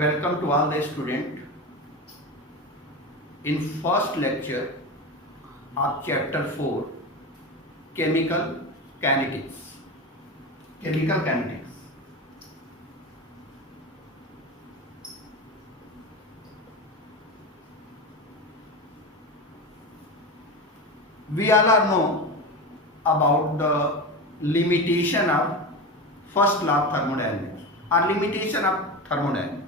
Welcome to all the students. In first lecture of chapter 4, chemical kinetics. Chemical kinetics. We all are know about the limitation of first law of thermodynamics or limitation of thermodynamics.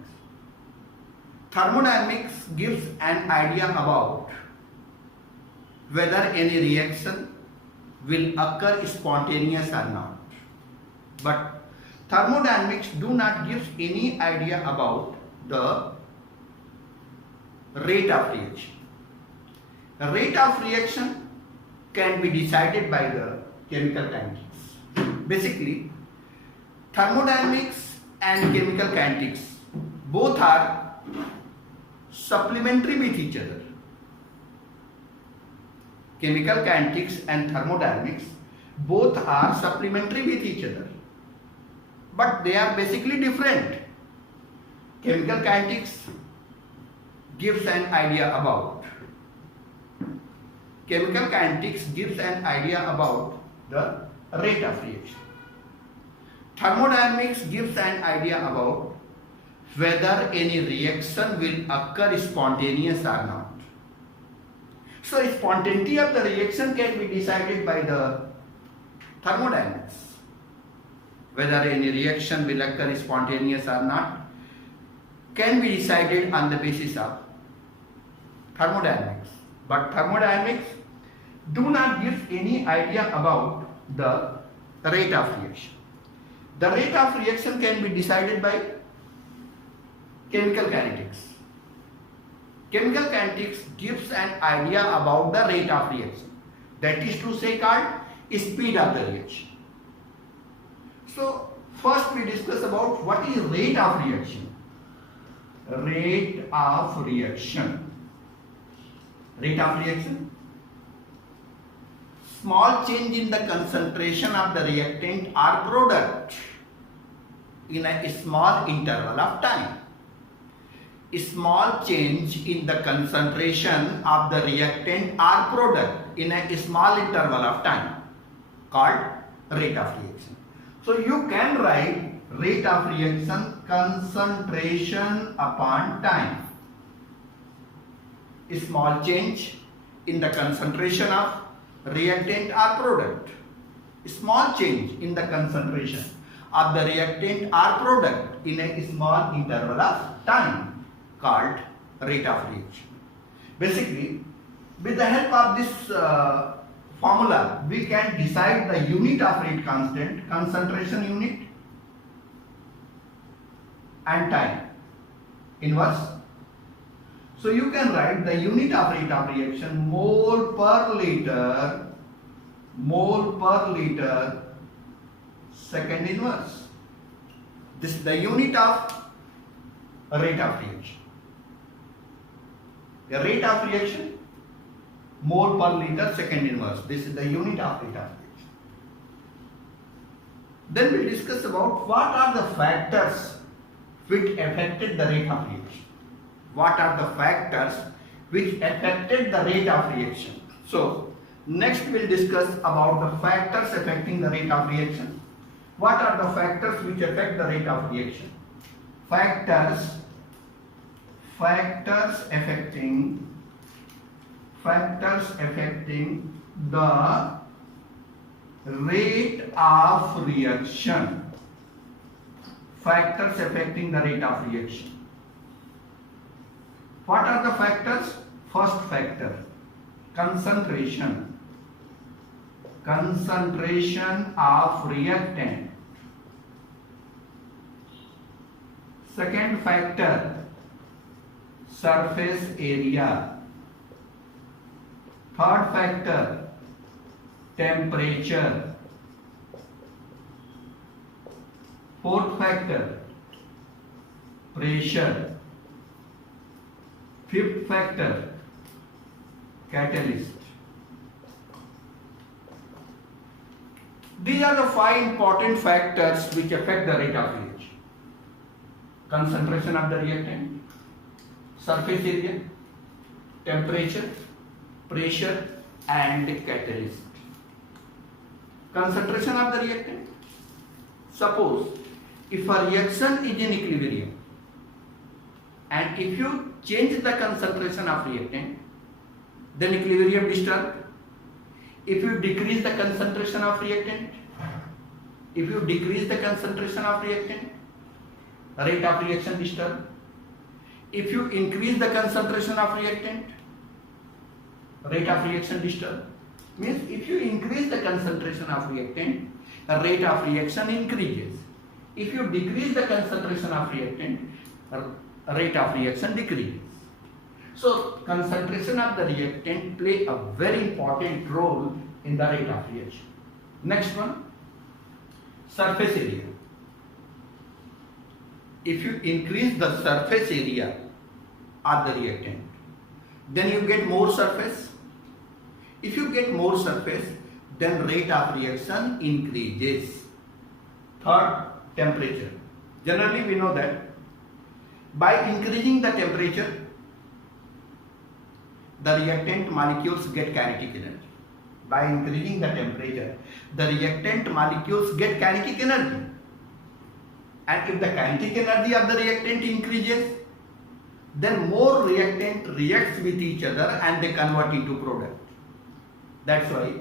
Thermodynamics gives an idea about whether any reaction will occur spontaneous or not. But thermodynamics do not give any idea about the rate of reaction. The rate of reaction can be decided by the chemical kinetics. Basically, thermodynamics and chemical kinetics both are supplementary with each other. Chemical kinetics and thermodynamics both are supplementary with each other, but they are basically different. Chemical kinetics gives an idea about the rate of reaction. Thermodynamics gives an idea about whether any reaction will occur spontaneous or not. So spontaneity of the reaction can be decided by the thermodynamics. Whether any reaction will occur spontaneous or not can be decided on the basis of thermodynamics. But thermodynamics do not give any idea about the rate of reaction. The rate of reaction can be decided by chemical kinetics. Chemical kinetics gives an idea about the rate of reaction. That is to say called speed of the reaction. So first we discuss about what is rate of reaction. Rate of reaction. Rate of reaction. Small change in the concentration of the reactant or product in a small interval of time. A small change in the concentration of the reactant or product in a small interval of time called rate of reaction. So you can write rate of reaction concentration upon time. A small change in the concentration of reactant or product. A small change in the concentration of the reactant or product in a small interval of time called rate of reaction. Basically, with the help of this formula, we can decide the unit of rate constant, concentration unit, and time inverse. So you can write the unit of rate of reaction mole per liter, second inverse. This is the unit of rate of reaction. The rate of reaction mole per liter, second inverse. This is the unit of rate of reaction. Then we discuss about what are the factors which affected the rate of reaction. What are the factors which affected the rate of reaction? So next we will discuss about the factors affecting the rate of reaction. What are the factors which affect the rate of reaction? Factors affecting the rate of reaction. Factors affecting the rate of reaction. What are the factors? First factor, concentration of reactant. Second factor, surface area. Third factor, temperature. Fourth factor, pressure. Fifth factor, catalyst. These are the 5 important factors which affect the rate of reaction. concentration of the reactant, surface area, temperature, pressure and catalyst. Concentration of the reactant. Suppose if a reaction is in equilibrium and if you change the concentration of reactant, then equilibrium disturbed. If you decrease the concentration of reactant, if you decrease the concentration of reactant, rate of reaction disturbed. If you increase the concentration of reactant, rate of reaction disturbed. Means if you increase the concentration of reactant, rate of reaction increases. If you decrease the concentration of reactant, rate of reaction decreases. So concentration of the reactant play a very important role in the rate of reaction. Next one, surface area. If you increase the surface area of the reactant, then you get more surface. If you get more surface, then rate of reaction increases. Third, temperature. Generally we know that by increasing the temperature, the reactant molecules get kinetic energy. By increasing the temperature, the reactant molecules get kinetic energy. And if the kinetic energy of the reactant increases, then more reactant reacts with each other and they convert into product. That's why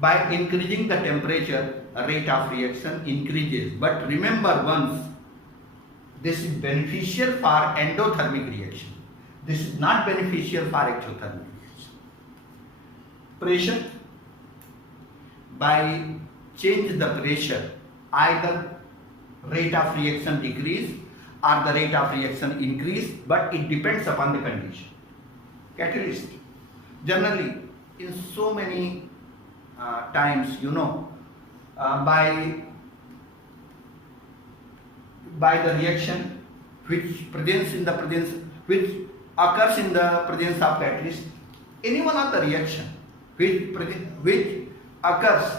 by increasing the temperature, rate of reaction increases. But remember once, this is beneficial for endothermic reaction. This is not beneficial for exothermic reaction. Pressure. By change the pressure, either rate of reaction decrease or the rate of reaction increase, but it depends upon the condition. Catalyst. Generally, in so many times, by the reaction which occurs in the presence of catalyst, any one of the reaction which occurs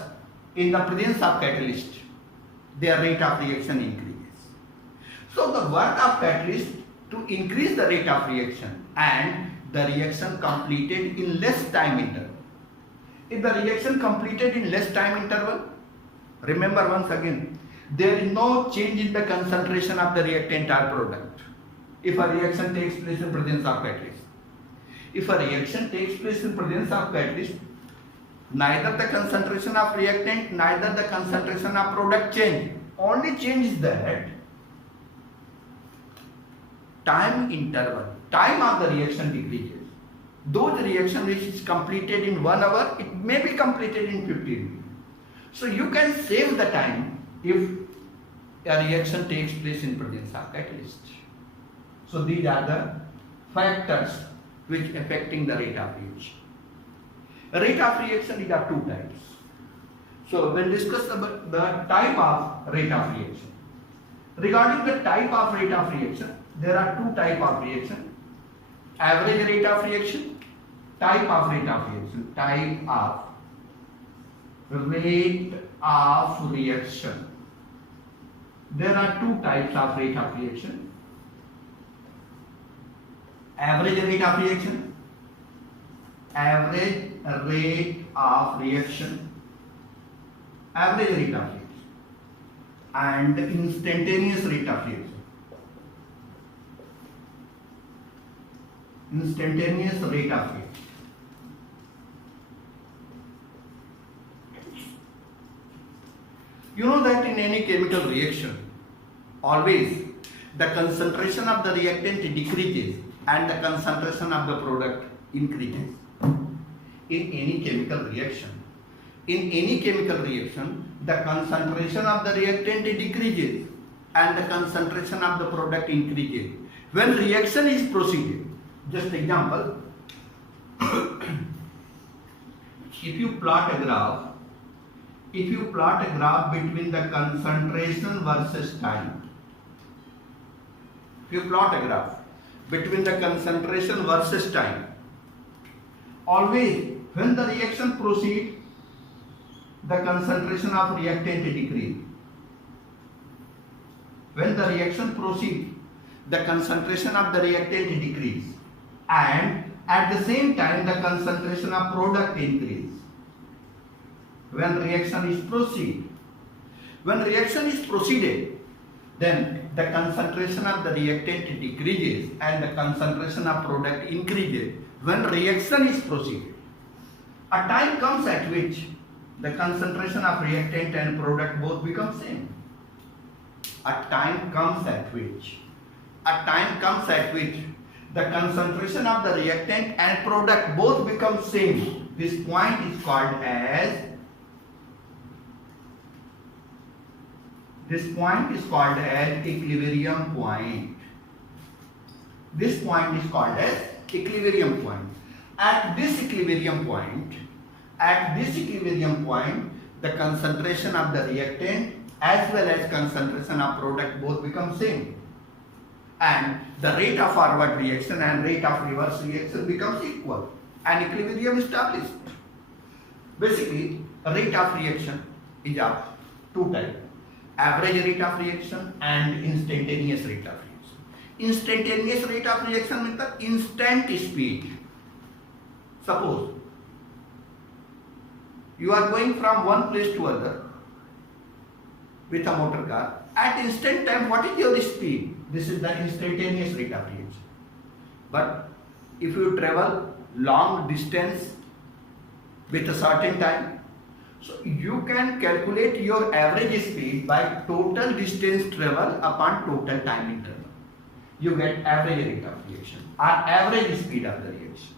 in the presence of catalyst, their rate of reaction increases. So the work of catalyst to increase the rate of reaction and the reaction completed in less time interval. If the reaction completed in less time interval, remember once again, there is no change in the concentration of the reactant or product if a reaction takes place in presence of catalyst. If a reaction takes place in presence of catalyst, neither the concentration of reactant, neither the concentration of product change. Only change is that time interval, time of the reaction decreases. Those reaction which is completed in 1 hour, it may be completed in 15 minutes. So you can save the time if a reaction takes place in presence of catalyst. So these are the factors which affecting the rate of reaction. Rate of reaction is of two types. So we'll discuss about the type of rate of reaction. Regarding the type of rate of reaction, there are two types of reaction. Average rate of reaction, type of rate of reaction. Type of rate of reaction. There are two types of rate of reaction. Average rate of reaction. Average rate of reaction. Average rate of reaction. And instantaneous rate of reaction. Instantaneous rate of reaction. You know that in any chemical reaction, always the concentration of the reactant decreases and the concentration of the product increases. In any chemical reaction, the concentration of the reactant decreases and the concentration of the product increases. When reaction is proceeded, just example, if you plot a graph between the concentration versus time, always when the reaction proceeds, the concentration of reactant decrease. When the reaction proceeds, the concentration of the reactant decrease, and at the same time the concentration of product increase when reaction is proceed. When reaction is proceeded, then the concentration of the reactant decreases and the concentration of product increases when reaction is proceeded. A time comes at which the concentration of reactant and product both become same. A time comes at which the concentration of the reactant and product both become same. This point is called as equilibrium point. This point is called as equilibrium point. At this equilibrium point, the concentration of the reactant as well as concentration of product both become same, and the rate of forward reaction and rate of reverse reaction becomes equal, and equilibrium established. Basically, rate of reaction is of two types: average rate of reaction and instantaneous rate of reaction. Instantaneous rate of reaction means the instant speed. Suppose you are going from one place to other with a motor car. At instant time, what is your speed? This is the instantaneous rate of reaction. But if you travel long distance with a certain time, so you can calculate your average speed by total distance travel upon total time interval. You get average rate of reaction or average speed of the reaction.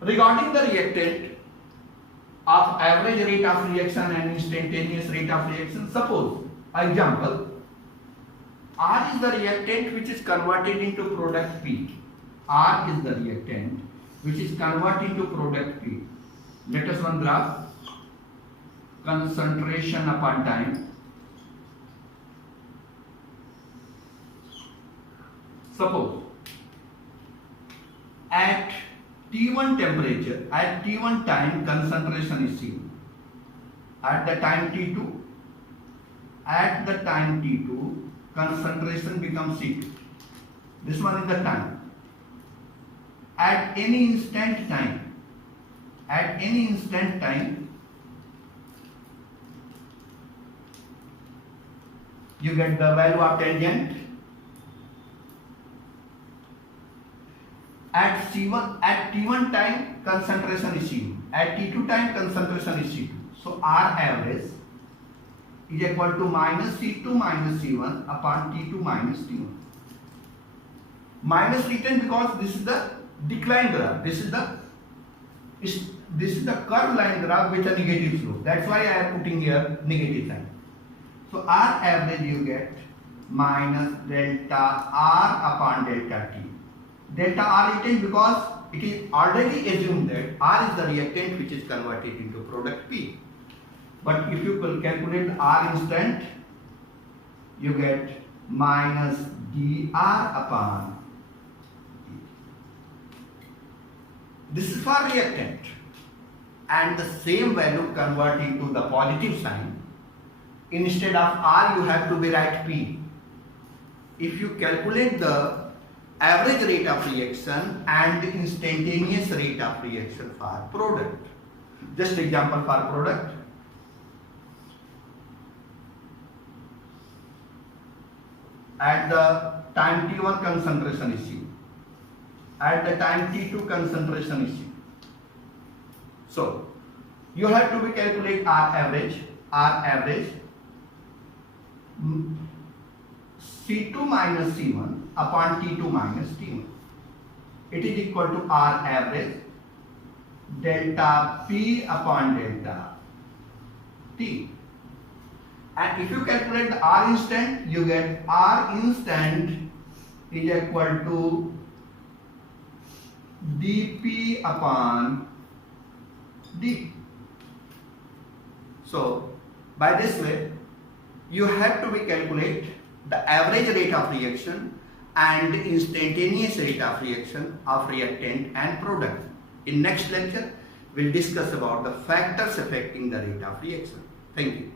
Regarding the reactant of average rate of reaction and instantaneous rate of reaction, suppose, example, R is the reactant which is converted into product P. R is the reactant which is converted into product P. Let us one graph concentration upon time. Suppose at T1 temperature, at T1 time concentration is C. At the time T2, concentration becomes C2. This one is the time. At any instant time, you get the value of tangent. At T1 time concentration is C1. At T2 time concentration is C2. So R average is equal to minus C2 minus C1 upon T2 minus T1. Minus written because this is the decline graph. This is the curved line graph with a negative slope. That's why I am putting here negative sign. So R average you get minus delta R upon delta T. Delta R written because it is already assumed that R is the reactant which is converted into product P. But if you will calculate R instant, you get minus dR upon T. This is for reactant, and the same value convert into the positive sign. Instead of R, you have to be write P. If you calculate the average rate of reaction and instantaneous rate of reaction for product. Just example for product. At the time T1 concentration is C. At the time T2 concentration is C. So you have to be calculate R average C2 minus C1 upon T2 minus T1. It is equal to R average delta P upon delta T. And if you calculate the R instant, you get R instant is equal to dP upon D. So by this way, you have to be calculate the average rate of reaction and instantaneous rate of reaction of reactant and product. In next lecture, we'll discuss about the factors affecting the rate of reaction. Thank you.